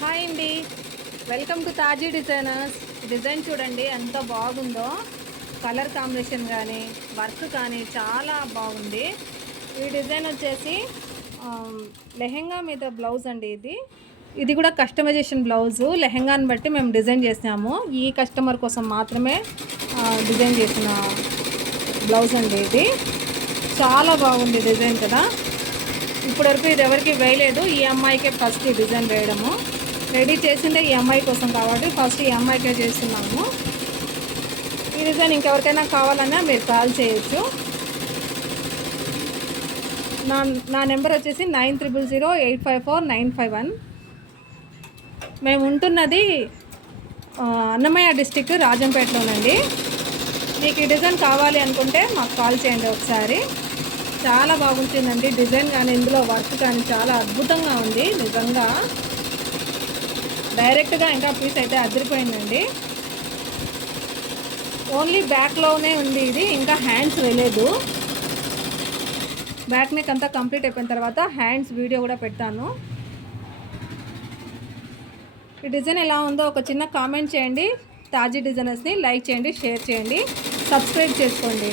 Hi అండి. Welcome to Taji designers. Design చూడండి ఎంత బాగుందో. కలర్ కాంబినేషన్ కానీ వర్క్ కానీ చాలా బాగుంది. ఈ డిజైన్ వచ్చేసి లెహెంగా మీద బ్లౌజ్ అండి. ఇది కూడా కస్టమైజేషన్ బ్లౌజు. లెహెంగాని బట్టి మేము డిజైన్ చేసాము. ఈ కస్టమర్ కోసం మాత్రమే డిజైన్ చేసిన బ్లౌజ్ అండి. ఇది చాలా బాగుంది డిజైన్ కదా. ఇప్పటివరకు ఇది ఎవరికి వేయలేదు. ఈ అమ్మాయికే ఫస్ట్ ఈ డిజైన్ వేయడము. రెడీ చేసిందే ఈ అమ్మాయి కోసం కాబట్టి ఫస్ట్ ఈ అమ్మాయికే చేస్తున్నాము. ఈ డిజైన్ ఇంకెవరికైనా కావాలన్నా మీరు కాల్ చేయొచ్చు. నా నెంబర్ వచ్చేసి 9308549551. మేము ఉంటున్నది అన్నమయ్య డిస్టిక్ రాజంపేటలోనండి. మీకు ఈ డిజైన్ కావాలి అనుకుంటే మాకు కాల్ చేయండి ఒకసారి. చాలా బాగుంటుందండి డిజైన్ కానీ ఇందులో వర్క్ కానీ చాలా అద్భుతంగా ఉంది నిజంగా. డైరెక్ట్గా ఇంకా పీస్ అయితే అదిరిపోయిందండి. ఓన్లీ బ్యాక్లోనే ఉంది ఇది, ఇంకా హ్యాండ్స్ వేయలేదు. బ్యాక్ నెక్ అంతా కంప్లీట్ అయిపోయిన తర్వాత హ్యాండ్స్ వీడియో కూడా పెడతాను. ఈ డిజైన్ ఎలా ఉందో ఒక చిన్న కామెంట్ చేయండి. తాజీ డిజైనర్స్ని లైక్ చేయండి, షేర్ చేయండి, సబ్స్క్రైబ్ చేసుకోండి.